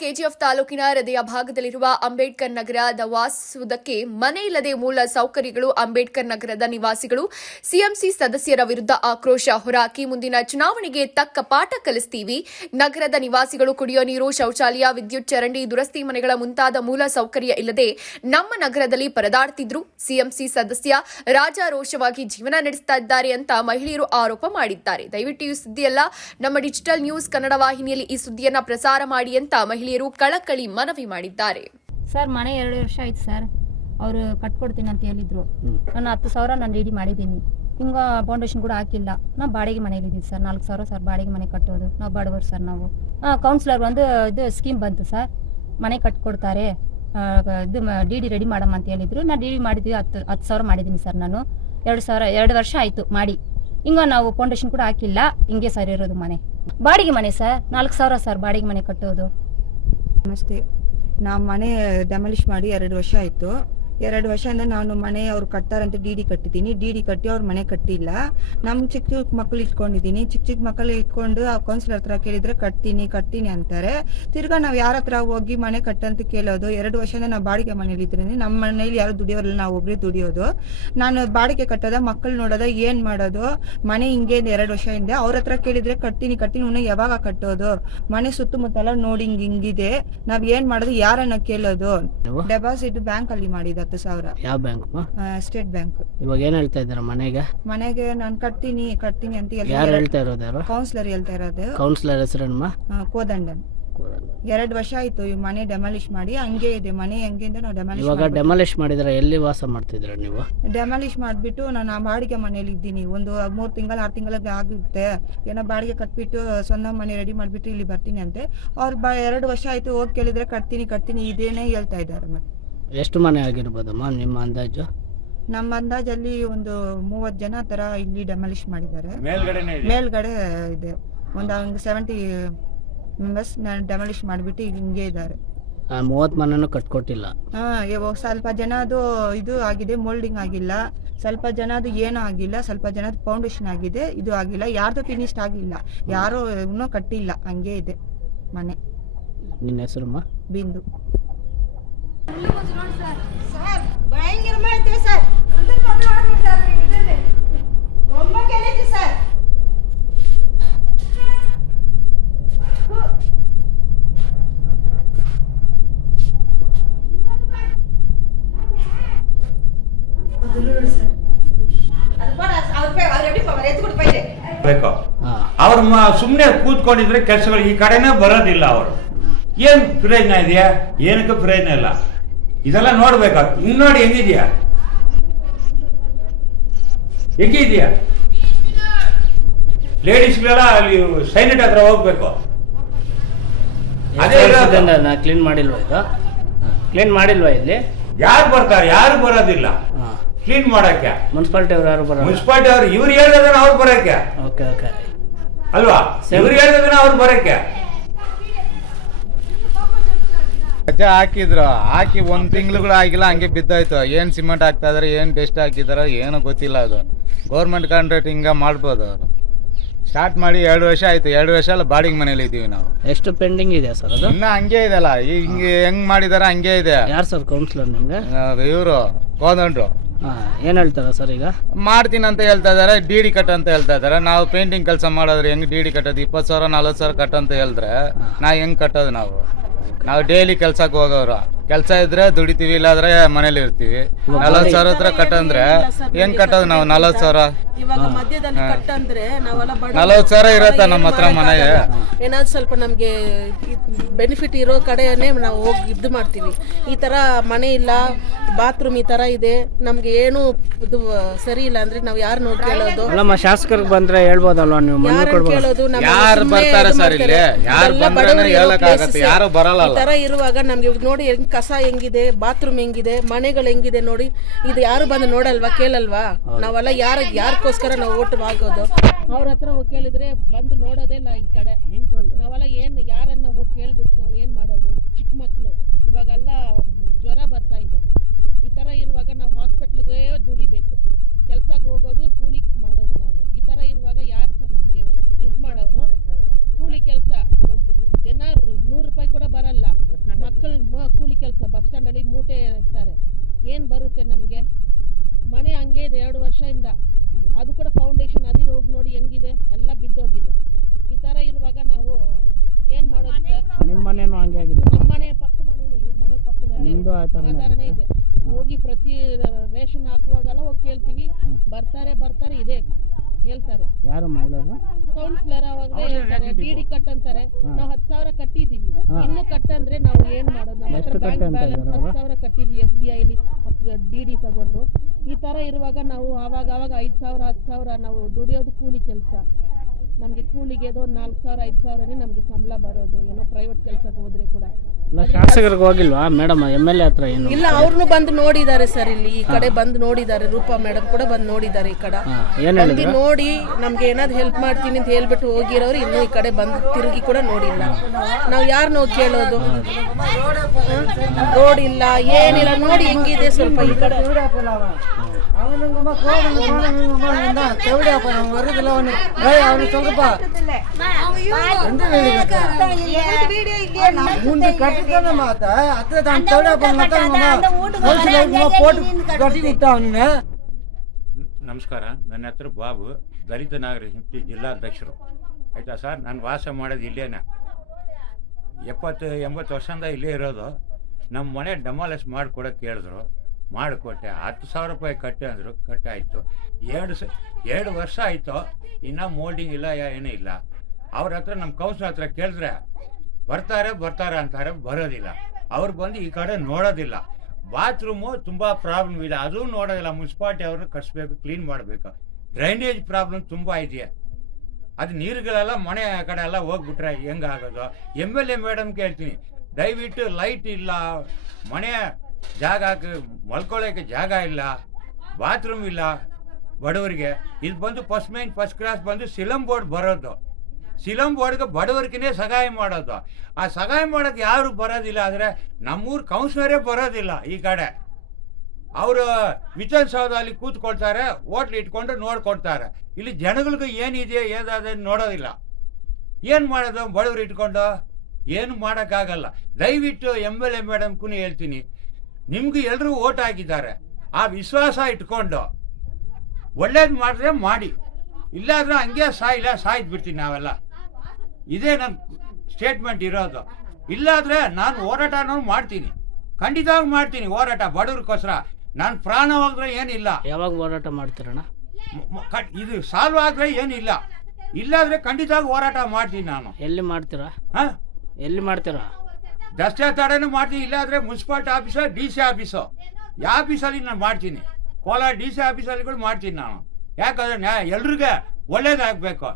KGF ತಾಲೂಕಿನ ಹೃದಯ ಭಾಗದಲ್ಲಿರುವ ಅಂಬೇಡ್ಕರ್ ನಗರದ ವಾಸುವುದಕ್ಕೆ ಮನೆ ಇಲ್ಲದೆ ಮೂಲ ಸೌಕರ್ಯಗಳು ಅಂಬೇಡ್ಕರ್ ನಗರದ ನಿವಾಸಿಗಳು, ಸಿಎಂಸಿ ಸದಸ್ಯರ ವಿರುದ್ಧ ಆಕ್ರೋಶ ಹೊರಹಾಕಿ ಮುಂದಿನ ಚುನಾವಣೆಗೆ ತಕ್ಕ ಪಾಠ ಕಲಿಸ್ತೀವಿ. ನಗರದ ನಿವಾಸಿಗಳು ಕುಡಿಯೋ ನೀರು, ಶೌಚಾಲಯ, ವಿದ್ಯುತ್ ಚರಂಡಿ, ದುರಸ್ತಿ ಮನೆಗಳ ಮುಂತಾದ ಮೂಲ ಸೌಕರ್ಯ ಇಲ್ಲದೆ ನಮ್ಮ ನಗರದಲ್ಲಿ ಪರದಾಡ್ತಿದ್ರು. ಸಿಎಂಸಿ ಸದಸ್ಯ ರಾಜಾರೋಷವಾಗಿ ಜೀವನ ನಡೆಸ್ತಾ ಇದ್ದಾರೆ ಅಂತ ಮಹಿಳೆಯರು ಆರೋಪ ಮಾಡಿದ್ದಾರೆ. ದಯವಿಟ್ಟು ಈ ಸುದ್ದಿಯಲ್ಲ ನಮ್ಮ ಡಿಜಿಟಲ್ ನ್ಯೂಸ್ ಕನ್ನಡ ವಾಹಿನಿಯಲ್ಲಿ ಈ ಸುದ್ದಿಯನ್ನ ಪ್ರಸಾರ ಮಾಡಿ ಅಂತ ಮಹಿಳೆಯರು ಕಳಕಳಿ ಮನವಿ ಮಾಡಿದ್ದಾರೆ. ಸರ್ ಮನೆ ಎರಡು ವರ್ಷ ಆಯ್ತು ಸರ್. ಅವರು ಕಟ್ಕೊಡ್ತೀನಿ ಅಂತ ಹೇಳಿದ್ರು. ನಾನು ಹತ್ತು ಸಾವಿರ ನಾನು ರೆಡಿ ಮಾಡಿದ್ದೀನಿ. ಹಿಂಗ ಫೌಂಡೇಶನ್ ಕೂಡ ಹಾಕಿಲ್ಲ. ನಾವು ಬಾಡಿಗೆ ಮನೇಲಿದ್ದೀವಿ ಸರ್. ನಾಲ್ಕು ಸಾವಿರ ಸರ್ ಬಾಡಿಗೆ ಮನೆ ಕಟ್ಟೋದು. ನಾವು ಬಡವರು ಸರ್ ನಾವು. ಕೌನ್ಸಿಲರ್ ಒಂದು ಇದು ಸ್ಕೀಮ್ ಬಂತು ಸರ್. ಮನೆ ಕಟ್ಕೊಡ್ತಾರೆ. ಇದು ಡಿ ಡಿ ರೆಡಿ ಮಾಡಮ್ಮ ಅಂತ ಹೇಳಿದ್ರು. ನಾನು ಡಿ ಡಿ ಮಾಡಿದ್ವಿ ಹತ್ತು ಹತ್ತು ಸಾವಿರ ಮಾಡಿದ್ದೀನಿ ಸರ್ ನಾನು. ಎರಡು ಸಾವಿರ ಎರಡು ವರ್ಷ ಆಯಿತು ಮಾಡಿ. ಹಿಂಗ ನಾವು ಫೌಂಡೇಶನ್ ಕೂಡ ಹಾಕಿಲ್ಲ. ಹಿಂಗೆ ಸರ್ ಇರೋದು ಮನೆ. ಬಾಡಿಗೆ ಮನೆ ಸರ್. ನಾಲ್ಕು ಸಾವಿರ ಸರ್ ಬಾಡಿಗೆ ಮನೆ ಕಟ್ಟೋದು. ನಮಸ್ತೆ. ನಾವು ಮನೆ ಡೆಮಾಲಿಷ್ ಮಾಡಿ ಎರಡು ವರ್ಷ ಆಯಿತು. ಎರಡು ವರ್ಷದಿಂದ ನಾನು ಮನೆ ಅವ್ರು ಕಟ್ತಾರಂತ ಡಿ ಡಿ ಕಟ್ಟಿದ್ದೀನಿ. ಡಿ ಡಿ ಕಟ್ಟಿ ಅವ್ರ ಮನೆ ಕಟ್ಟಿಲ್ಲ. ನಮ್ಮ ಚಿಕ್ಕ ಚಿಕ್ಕ ಮಕ್ಕಳು ಇಟ್ಕೊಂಡಿದ್ದೀನಿ. ಚಿಕ್ಕ ಚಿಕ್ಕ ಮಕ್ಕಳು ಇಟ್ಕೊಂಡು ಆ ಕೌನ್ಸಿಲರ್ ಹತ್ರ ಕೇಳಿದ್ರೆ ಕಟ್ತೀನಿ ಕಟ್ತೀನಿ ಅಂತಾರೆ. ತಿರ್ಗಾ ನಾವು ಯಾರ ಹತ್ರ ಹೋಗಿ ಮನೆ ಕಟ್ಟಂತ ಕೇಳೋದು? ಎರಡು ವರ್ಷದಿಂದ ನಾವು ಬಾಡಿಗೆ ಮನೇಲಿ ಇದ್ರಿಂದ ನಮ್ಮ ಮನೇಲಿ ಯಾರು ದುಡಿಯೋರಲ್ಲ ನಾವು ಒಬ್ಬರೇ ದುಡಿಯೋದು. ನಾನು ಬಾಡಿಗೆ ಕಟ್ಟೋದ ಮಕ್ಕಳು ನೋಡೋದ ಏನು ಮಾಡೋದು? ಮನೆ ಹಿಂಗೆ ಎರಡು ಎರಡು ಹಿಂದೆ. ಅವ್ರ ಹತ್ರ ಕೇಳಿದ್ರೆ ಕಟ್ತೀನಿ ಕಟ್ತೀನಿ. ಉನ್ನ ಯಾವಾಗ ಕಟ್ಟೋದು? ಮನೆ ಸುತ್ತಮುತ್ತಲ ನೋಡಿ ಹಿಂಗ್ ಹಿಂಗಿದೆ. ನಾವ್ ಏನ್ ಮಾಡೋದು? ಯಾರನ್ನ ಕೇಳೋದು? ಡೆಪಾಸಿಟ್ ಬ್ಯಾಂಕ್ ಅಲ್ಲಿ ಮಾಡಿದ ಹತ್ತು ಸಾವಿರ. ಯಾವ ಬ್ಯಾಂಕ್ ಸ್ಟೇಟ್ ಬ್ಯಾಂಕ್. ಇವಾಗ ಏನ್ ಹೇಳ್ತಾ ಇದ್ದೀರಾ ಮನೆಗೆ? ಮನೆಗೆ ನಾನು ಕಟ್ತೀನಿ ಕಟ್ತೀನಿ ಅಂತ ಯಾರು ಹೇಳ್ತಾ ಇರೋದು ಯಾರು? ಕೌನ್ಸಿಲರ್ ಹೇಳ್ತಾ ಇರೋದು. ಕೌನ್ಸಿಲರ್ ಹೆಸರಮ್ಮ ಕೋದಂಡನ್. ಎರಡ್ ವರ್ಷ ಆಯ್ತು ಈ ಮನೆ ಡೆಮಾಲಿಶ್ ಮಾಡಿ ಹಂಗೆ ಇದೆ. ಮನೆ ಹೆಂಗಿಂದ ನಾವು ಡೆಮಾಲಿಶ್ ಇವಾಗ ಡೆಮಾಲಿಶ್ ಮಾಡಿದ್ರೆ ಎಲ್ಲಿ ವಾಸ ಮಾಡ್ತಿದ್ರ ನೀವು? ಡೆಮಾಲಿಶ್ ಮಾಡ್ಬಿಟ್ಟು ನಾನು ಆ ಬಾಡಿಗೆ ಮನೇಲಿ ಇದ್ದೀನಿ. ಒಂದು ಮೂರ್ ತಿಂಗಳ ಆರು ತಿಂಗಳಿಗೆ ಆಗುತ್ತೆ. ಏನೋ ಬಾಡಿಗೆ ಕಟ್ಬಿಟ್ಟು ಸ್ವಂತ ಮನೆ ರೆಡಿ ಮಾಡ್ಬಿಟ್ಟು ಇಲ್ಲಿ ಬರ್ತೀನಿ ಅಂತೆ. ಅವ್ರು ಬ ಎರಡು ವರ್ಷ ಆಯ್ತು ಹೋಗಿ ಕೇಳಿದ್ರೆ ಕಟ್ತೀನಿ ಕಟ್ತೀನಿ ಇದೇನೇ ಹೇಳ್ತಾ ಇದ್ದಾರೆ ಮತ್ತೆ. ಎಷ್ಟು ಮನೆ ಆಗಿರ್ಬೋದಮ್ಮ ನಿಮ್ಮ ಅಂದಾಜು? ನಮ್ಮ ಅಂದಾಜಲ್ಲಿ ಒಂದು ಮೂವತ್ತು ಜನ ತರ ಇಲ್ಲಿ ಡೆಮಾಲಿಷ್ ಮಾಡಿದ್ದಾರೆ. ಮೇಲ್ಗಡೆನೆ ಇದೆ? ಮೇಲ್ಗಡೆ ಇದೆ. ಒಂದು ಹಂಗೆ ಸೆವೆಂಟಿ ಮೆಂಬರ್ಸ್ ಡೆಮಾಲಿಷ್ ಮಾಡಿಬಿಟ್ಟು ಹಿಂಗೆ ಇದ್ದಾರೆ. ಮೂವತ್ತು ಮನೆನೂ ಕಟ್ಕೊಟ್ಟಿಲ್ಲ. ಹಾ ಸ್ವಲ್ಪ ಜನ ಅದು ಇದು ಆಗಿದೆ ಮೋಲ್ಡಿಂಗ್ ಆಗಿಲ್ಲ. ಸ್ವಲ್ಪ ಜನ ಅದು ಏನೂ ಆಗಿಲ್ಲ ಸ್ವಲ್ಪ ಜನ ಫೌಂಡೇಶನ್ ಆಗಿದೆ ಇದು ಆಗಿಲ್ಲ. ಯಾರ್ದು ಫಿನಿಶ್ಡ್ ಆಗಿಲ್ಲ. ಯಾರು ಇನ್ನೂ ಕಟ್ಟಿಲ್ಲ. ಹಂಗೆ ಇದೆ ಮನೆ. ನಿನ್ನ ಹೆಸರಮ್ಮ? ಬಿಂದು. ಬೇಕು. ಹಾಂ ಅವ್ರ ಸುಮ್ಮನೆ ಕೂತ್ಕೊಂಡಿದ್ರೆ ಕೆಲಸಗಳು ಈ ಕಡೆನೇ ಬರೋದಿಲ್ಲ ಅವರು. ಏನ್ ಪ್ರಯೋಜನ ಇದೆಯಾ? ಏನಕ್ಕೆ ಪ್ರಯೋಜನ ಇಲ್ಲ. ಇದೆಲ್ಲ ನೋಡ್ಬೇಕು. ಇನ್ನು ನೋಡಿ ಹೆಂಗಿದ್ಯಾ? ಹೆಂಗಿದ್ಯಾ? ಲೇಡೀಸ್ಗಳೆಲ್ಲ ಅಲ್ಲಿ ಸೈಲೆಂಟ್ ಹತ್ರ ಹೋಗ್ಬೇಕು. ಅದೇ ಕ್ಲೀನ್ ಮಾಡಿಲ್ವಾ ಇದು? ಕ್ಲೀನ್ ಮಾಡಿಲ್ವಾ ಇಲ್ಲಿ? ಯಾರು ಬರ್ತಾರೆ? ಯಾರು ಬರೋದಿಲ್ಲ. ಕ್ಲೀನ್ ಮಾಡಕ್ಕೆ. ಮುನ್ಸಿಪಾಲ್ಟಿ ಅವ್ರು ಯಾರು ಬರೋ ಮುನ್ಸಿಪಾಲ್ಟಿ ಅವ್ರು ಇವ್ರು ಹೇಳಿದ್ರೆ ಅವ್ರು ಬರಕ್ಕೆ. ಓಕೆ ಓಕೆ ಅಲ್ವಾ. ಇವ್ರು ಹೇಳಿದ್ರೆ ಅವ್ರು ಬರಕ್ಕೆ. ರಜೆ ಹಾಕಿದ್ರು. ಹಾಕಿ ಒಂದ್ ತಿಂಗ್ಳುಗಳು ಆಗಿಲ್ಲ ಹಂಗೆ ಬಿದ್ದಾಯ್ತು. ಏನ್ ಸಿಮೆಂಟ್ ಹಾಕ್ತಾ ಇದಾರೆ ಏನ್ ಬೆಸ್ಟ್ ಹಾಕಿದಾರ ಏನು ಗೊತ್ತಿಲ್ಲ ಅದು. ಗೌರ್ಮೆಂಟ್ ಕಾಂಟ್ರಾಕ್ಟ್ ಹಿಂಗ ಮಾಡ್ಬೋದು. ಅವರು ಸ್ಟಾರ್ಟ್ ಮಾಡಿ ಎರಡು ವರ್ಷ ಆಯ್ತು. ಎರಡು ವರ್ಷ ಅಲ್ಲ ಬಾಡಿಗೆ ಮನೇಲಿ ಇದೀವಿ ನಾವು. ಎಷ್ಟು ಪೆಂಡಿಂಗ್ ಇದೆ ಸರ್ ಅದು? ಇನ್ನ ಹಂಗೆ ಇದೆಲ್ಲ ಈ ಹಿಂಗೆ ಹೆಂಗ್ ಮಾಡಿದಾರ ಹಂಗೆ ಇದೆ. ಯಾರು ಸರ್ ಕೌನ್ಸಿಲರ್ ನಿಮ್ಗೆ? ಇವರು ಕೋದಂಡ್ರು. ಏನು ಹೇಳ್ತಾರ ಸರ್ ಈಗ? ಮಾಡ್ತೀನಿ ಅಂತ ಹೇಳ್ತಾ ಇದಾರೆ ಡಿ ಡಿ ಕಟ್ ಅಂತ ಹೇಳ್ತಾ ಇದಾರೆ. ನಾವು ಪೇಂಟಿಂಗ್ ಕೆಲಸ ಮಾಡೋದ್ರೆ ಹೆಂಗ್ ಡಿ ಡಿ ಕಟ್ಟೋದು? ಇಪ್ಪತ್ತು ಸಾವಿರ ನಲ್ವತ್ತು ಸಾವಿರ ಕಟ್ ಅಂತ ಹೇಳಿದ್ರೆ ನಾ ಹೆಂಗ್ ಕಟ್ಟೋದು ನಾವು? ನಾವು ಡೈಲಿ ಕೆಲ್ಸಕ್ಕೆ ಹೋಗೋರು. ಕೆಲಸ ಇದ್ರೆ ದುಡಿತೀವಿ ಇಲ್ಲಾದ್ರೆ ಮನೇಲಿ ಇರ್ತೀವಿ. ನಲವತ್ ಸಾವಿರ ಹತ್ರ ಕಟ್ಟಂದ್ರೆ ಏನ್ ಕಟ್ಟೋದು ನಾವು ನಲ್ವತ್ತು ಸಾವಿರ? ಇವಾಗ ಮಧ್ಯದಲ್ಲಿ ಕಟ್ಟಂದ್ರೆ ನಾವೆಲ್ಲ ಬಡ ನಲ್ವತ್ತು ಸಾವಿರ ಇರತ್ತ ನಮ್ಮ ಹತ್ರ ಮನೆ ಏನಾದ್ರು ಸ್ವಲ್ಪ ನಮಗೆ ಬೆನಿಫಿಟ್ ಇರೋ ಕಡೆನೇ ನಾವು ಹೋಗಿ ಇದು ಮಾಡ್ತೀವಿ. ಈ ತರ ಮನೆ ಇಲ್ಲ ಬಾತ್ರೂಮ್ ಈ ತರ ಇದೆ. ನಮ್ಗೆ ಏನು ಇದು ಸರಿ ಇಲ್ಲ ಅಂದ್ರೆ ನಾವು ಯಾರು ನೋಡಿ ಕೇಳೋದು? ಅಲ್ಲಮ್ಮ ಶಾಸಕರಿಗೆ ಬಂದ್ರೆ ಹೇಳ್ಬೋದಲ್ವಾ ನೀವು? ಮನೆ ಯಾರನ್ನ ಕೊಡ್ಬೋದು. ಕೇಳೋದು? ಯಾರು ಸುಮ್ನೆ ಬರ್ತಾರೆ ಇದು ಸರ್ ಇಲ್ಲಿ? ಮಾಡ್ತಾರೆ. ಯಾರು ಬಡವ್ರು ಇರೋ places. ಯಾರು ಬರಲ್ಲ ಈ ತರ ಇರುವಾಗ ನಮ್ಗೆ ಇವಾಗ ನೋಡಿ ಹೆಂಗ್ ಕಸ ಹೆಂಗಿದೆ ಬಾತ್ರೂಮ್ ಹೆಂಗಿದೆ ಮನೆಗಳು ಹೆಂಗಿದೆ ನೋಡಿ. ಇದು ಯಾರು ಬಂದು ನೋಡಲ್ವಾ ಕೇಳಲ್ವಾ? ನಾವೆಲ್ಲ ಯಾರ ಯಾರಕ್ಕೋಸ್ಕರ ನಾವು ಓಟ್ ಆಗೋದು ಅವ್ರ ಹತ್ರ ಹೋಗಿ ಕೇಳಿದ್ರೆ ಬಂದು ನೋಡೋದೇ ಇಲ್ಲ ಈ ಕಡೆ. ನಾವೆಲ್ಲ ಏನು ಯಾರನ್ನ ಹೋಗಿ ಕೇಳ್ಬಿಟ್ಟು ನಾವು ಏನು ಮಾಡೋದು? ಚಿಕ್ಕ ಮಕ್ಕಳು ಇವಾಗೆಲ್ಲ ಜ್ವರ ಬರ್ತಾ ಇದೆ. ಈ ಥರ ಇರುವಾಗ ನಾವು ಹಾಸ್ಪಿಟ್ಲಿಗೆ ದುಡಿಬೇಕು. ಕೆಲ್ಸಕ್ಕೆ ಹೋಗೋದು ಕೂಲಿ ಮಾಡೋದು ನಾವು ಈ ಥರ ಇರುವಾಗ ಯಾರು ಸರ್ ನಮಗೆ ಹೆಲ್ಪ್ ಮಾಡೋರು ಕೂಲಿ ಕೆಲಸ ದಿನ ನೂರು ರೂಪಾಯಿ ಕೂಡ ಬರಲ್ಲ ಸ್ಟ್ಯಾಂಡಲ್ಲಿ ಮೂಟೆ ಇರ್ತಾರೆ ಏನು ಬರುತ್ತೆ ನಮಗೆ ಮನೆ ಹಂಗೆ ಇದೆ ಎರಡು ವರ್ಷದಿಂದ ಅದು ಕೂಡ ಫೌಂಡೇಶನ್ ಅದಿನ ಹೋಗಿ ನೋಡಿ ಹೆಂಗಿದೆ ಎಲ್ಲ ಬಿದ್ದೋಗಿದೆ ಈ ಥರ ಇರುವಾಗ ನಾವು ಏನು ಮಾಡೋದು ಸರ್ ನಿಮ್ಮ ಮನೇನು ಹಂಗೆ ಆಗಿದೆ ನಮ್ಮ ಮನೆ ಪಕ್ಕ ಮನೆನೇ ಇವ್ರ ಮನೆ ಪಕ್ಕದಲ್ಲಿ ನಿಮ್ದು ಆ ಥರನೇ ಇದೆ. ಹೋಗಿ ಪ್ರತಿ ರೇಷನ್ ಹಾಕುವಾಗೆಲ್ಲ ಹೋಗಿ ಕೇಳ್ತೀವಿ. ಬರ್ತಾರೆ ಬರ್ತಾರೆ ಇದೆ. ಹೇಳ್ತಾರೆ. ಯಾರು ಕೌನ್ಸಿಲರ್ ಅವಾಗ ಹೇಳ್ತಾರೆ. ಡಿ ಡಿ ಕಟ್ ಅಂತಾರೆ. ನಾವು ಹತ್ತು ಸಾವಿರ ಕಟ್ಟಿದೀವಿ. ಇನ್ನು ಕಟ್ಟಂದ್ರೆ ನಾವು ಏನ್ ಮಾಡೋದು? ನಮ್ಮ ಹತ್ರ ಎಷ್ಟು ಬ್ಯಾಂಕ್ ಬ್ಯಾಲೆನ್ಸ್ ಹತ್ತು ಸಾವಿರ ಕಟ್ಟಿದ್ವಿ ಎಸ್ ಬಿ ಐಲಿ ಡಿ ಡಿ ತಗೊಂಡು. ಈ ತರ ಇರುವಾಗ ನಾವು ಅವಾಗ ಅವಾಗ ಐದು ಸಾವಿರ ಹತ್ತು ಸಾವಿರ ನಾವು ದುಡಿಯೋದು ಕೂಲಿ ಕೆಲಸ. ನಮಗೆ ಕೂಲಿಗೆ ಒಂದು ನಾಲ್ಕು ಸಾವಿರ ಐದು ಸಾವಿರನೇ ನಮಗೆ ಸಂಬಳ ಬರೋದು. ಏನೋ ಪ್ರೈವೇಟ್ ಕೆಲಸಕ್ಕೆ ಹೋದ್ರೆ ಕೂಡ. ಶಾಸಕರಿಗೆ ಹೋಗಿಲ್ವಾ? ಮೇಡಮ್ ಎಂ ಎಲ್ ಎ ಹತ್ರ ಏನು? ಇಲ್ಲ ಅವ್ರನ್ನು ಬಂದು ನೋಡಿದ್ದಾರೆ ಸರ್ ಇಲ್ಲಿ. ಈ ಕಡೆ ಬಂದು ನೋಡಿದ್ದಾರೆ. ರೂಪಾ ಮೇಡಮ್ ಕೂಡ ಬಂದು ನೋಡಿದ್ದಾರೆ ಈ ಕಡೆ. ಏನು ಬಂದು ಹೇಳಿದ್ರು ನೋಡಿ ನಮ್ಗೆ ಏನಾದ್ರು ಹೆಲ್ಪ್ ಮಾಡ್ತೀನಿ ಅಂತ ಹೇಳ್ಬಿಟ್ಟು ಹೋಗಿರೋರು ಇನ್ನೂ ಈ ಕಡೆ ಬಂದು ತಿರುಗಿ ಕೂಡ ನೋಡಿಲ್ಲ. ನಾವು ಯಾರನ್ನ ಹೋಗಿ ಕೇಳೋದು ರೋಡ್ ಇಲ್ಲ ಏನಿಲ್ಲ. ನೋಡಿ ಹೆಂಗಿದೆ ಸ್ವಲ್ಪ ಈ ಕಡೆ. அவனுங்கம்மா போதுங்க போதுங்கம்மா என்ன தேவடியா போய் அவன் வருதுல அவனு ஏய் அவனு சொல்லுப்பா. வந்து வீடியோ இல்லையா மூணு கட்டுதானே மாத்த தான் தேவடியா போய் மாத்தாங்கம்மா ஹோல்சேல் ஐட்டமா போட்டு கட்டி விட்டா ನಮಸ್ಕಾರ ನನ್ನ ಹೆಸರು ಬಾಬು ದಲಿತ ನಾಗರಿಕ ಸಮಿತಿ ಜಿಲ್ಲಾಧ್ಯಕ್ಷರು ಆಯಿತಾ ಸರ್ ನಾನು ವಾಸ ಮಾಡೋದು ಇಲ್ಲೇನೆ ಎಪ್ಪತ್ತು ಎಂಬತ್ತು ವರ್ಷದಿಂದ ಇಲ್ಲೇ ಇರೋದು ನಮ್ಮ ಮನೆ ಡೆಮಾಲಿಸ್ ಮಾಡಿಕೊಡೋಕೆ ಹೇಳಿದ್ರು ಮಾಡಿಕೊಟ್ಟೆ. ಹತ್ತು ಸಾವಿರ ರೂಪಾಯಿ ಕಟ್ಟೆ ಅಂದರು, ಕಟ್ಟಾಯಿತು. ಎರಡು ಸ, ಎರಡು ವರ್ಷ ಆಯಿತು, ಇನ್ನೂ ಮೋಲ್ಡಿಂಗ್ ಇಲ್ಲ ಏನೂ ಇಲ್ಲ. ಅವ್ರ ಹತ್ರ ನಮ್ಮ ಕೌನ್ಸಿಲ್ ಹತ್ರ ಕೇಳಿದ್ರೆ, ಬರ್ತಾರೆ ಬರ್ತಾರೆ ಅಂತಾರೆ, ಬರೋದಿಲ್ಲ. ಅವ್ರು ಬಂದು ಈ ಕಡೆ ನೋಡೋದಿಲ್ಲ. ಬಾತ್ರೂಮು ತುಂಬ ಪ್ರಾಬ್ಲಮ್ ಇದೆ. ಅದೂ ನೋಡೋದಿಲ್ಲ. ಮುನ್ಸಿಪಾಲ್ಟಿ ಅವರು ಕಟ್ಸ್ಬೇಕು ಕ್ಲೀನ್ ಮಾಡಬೇಕು. ಡ್ರೈನೇಜ್ ಪ್ರಾಬ್ಲಮ್ ತುಂಬ ಇದೆಯಾ? ಅದು ನೀರುಗಳೆಲ್ಲ ಮನೆ ಕಡೆ ಎಲ್ಲ ಹೋಗ್ಬಿಟ್ರೆ ಹೆಂಗಾಗೋದು? ಎಂ ಎಲ್ ಎ ಮೇಡಮ್ ಕೇಳ್ತೀನಿ. ದಯವಿಟ್ಟು ಲೈಟ್ ಇಲ್ಲ. ಮನೆ ಜಾಗ ಹಾಕಿ ಮಲ್ಕೊಳ್ಳೋಕೆ ಜಾಗ ಇಲ್ಲ ಬಾತ್ರೂಮ್ ಇಲ್ಲ. ಬಡವರಿಗೆ ಇದು ಬಂದು ಫಸ್ಟ್ ಮೈನ್ ಫಸ್ಟ್ ಕ್ಲಾಸ್ ಬಂದು ಸಿಲಂ ಬೋರ್ಡ್ ಬರೋದು. ಸಿಲಂ ಬೋರ್ಡ್ಗೆ ಬಡವರಿಗೇ ಸಹಾಯ ಮಾಡೋದು. ಆ ಸಹಾಯ ಮಾಡೋದು ಯಾರು ಬರೋದಿಲ್ಲ ಆದರೆ ನಮ್ಮೂರು ಕೌನ್ಸಿಲರೇ ಬರೋದಿಲ್ಲ ಈ ಕಡೆ. ಅವರು ವಿಧಾನಸೌಧದಲ್ಲಿ ಕೂತ್ಕೊಳ್ತಾರೆ ಹೋಟ್ಲ್ ಇಟ್ಕೊಂಡು ನೋಡ್ಕೊಳ್ತಾರೆ. ಇಲ್ಲಿ ಜನಗಳಿಗೂ ಏನಿದೆಯೋ ಏನಾದ ನೋಡೋದಿಲ್ಲ. ಏನು ಮಾಡೋದು? ಬಡವರು ಇಟ್ಕೊಂಡು ಏನು ಮಾಡೋಕ್ಕಾಗಲ್ಲ. ದಯವಿಟ್ಟು ಎಂ ಎಲ್ ಎ ಮೇಡಮ್ಗೂ ಹೇಳ್ತೀನಿ. ನಿಮ್ಗೆ ಎಲ್ಲರೂ ಓಟ್ ಹಾಕಿದ್ದಾರೆ. ಆ ವಿಶ್ವಾಸ ಇಟ್ಕೊಂಡು ಒಳ್ಳೇದು ಮಾಡಿದ್ರೆ ಮಾಡಿ. ಇಲ್ಲಾದ್ರೆ ಹಂಗೆ ಸಾಯಿಲ್ಲ ಸಾಯ್ದು ಬಿಡ್ತೀನಿ ನಾವೆಲ್ಲ. ಇದೇ ನನ್ನ ಸ್ಟೇಟ್ಮೆಂಟ್ ಇರೋದು. ಇಲ್ಲಾದ್ರೆ ನಾನು ಹೋರಾಟನೂ ಮಾಡ್ತೀನಿ. ಖಂಡಿತವಾಗಿ ಮಾಡ್ತೀನಿ ಹೋರಾಟ. ಬಡವ್ರಿಗೋಸ್ಕರ. ನಾನು ಪ್ರಾಣ ಹೋದ್ರೆ ಏನಿಲ್ಲ. ಯಾವಾಗ ಹೋರಾಟ ಮಾಡ್ತೀರಣ್ಣ? ಮ- ಮ- ಕ- ಇದು ಸಾಲ್ವ್ ಆದರೆ ಏನಿಲ್ಲ. ಇಲ್ಲಾದ್ರೆ ಖಂಡಿತವಾಗಿ ಹೋರಾಟ ಮಾಡ್ತೀನಿ ನಾನು. ಎಲ್ಲಿ ಮಾಡ್ತೀರಾ? ಹಾಂ? ಎಲ್ಲಿ ಮಾಡ್ತೀರಾ? ತಡೆನೂ ಮಾಡ್ತೀನಿ, ಇಲ್ಲಾದ್ರೆ municipality office, D C office. ಯಾವ ಆಫೀಸಲ್ಲಿ ನಾನು ಮಾಡ್ತೀನಿ. ಕೋಲಾರ ಡಿ ಸಿ ಆಫೀಸಲ್ಲಿ ಕೂಡ ಮಾಡ್ತೀನಿ ನಾನು. ಯಾಕಂದ್ರೆ ಎಲ್ಲರಿಗೂ ಎಲ್ರಿಗೆ ಒಳ್ಳೇದಾಗಬೇಕು.